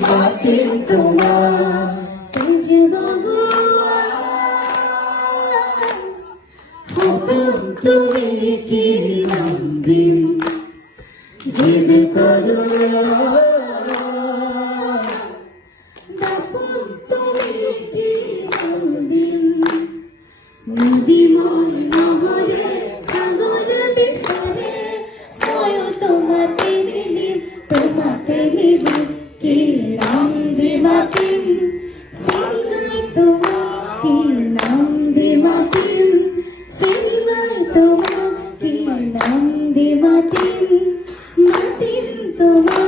Matin tuma tunjibagua hopum tumi ki namdim jib karu dapum tumi ki namdim nadi moy nahore sagar bisare moy tomate nilim tomate nilim ki naam di matin singai tuma ki naam di matin singai tuma ki naam di matin matin tuma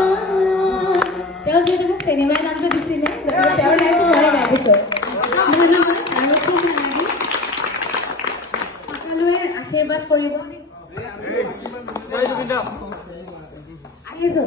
তেওঁ যেটা মোক সিনেমাৰ নামটো দিছিলে তেওঁৰ নামটো মই গাইছো ধন্যবাদ আৰু খুব লাগি সকলোৱে আশীৰ্বাদ কৰিব আহিছো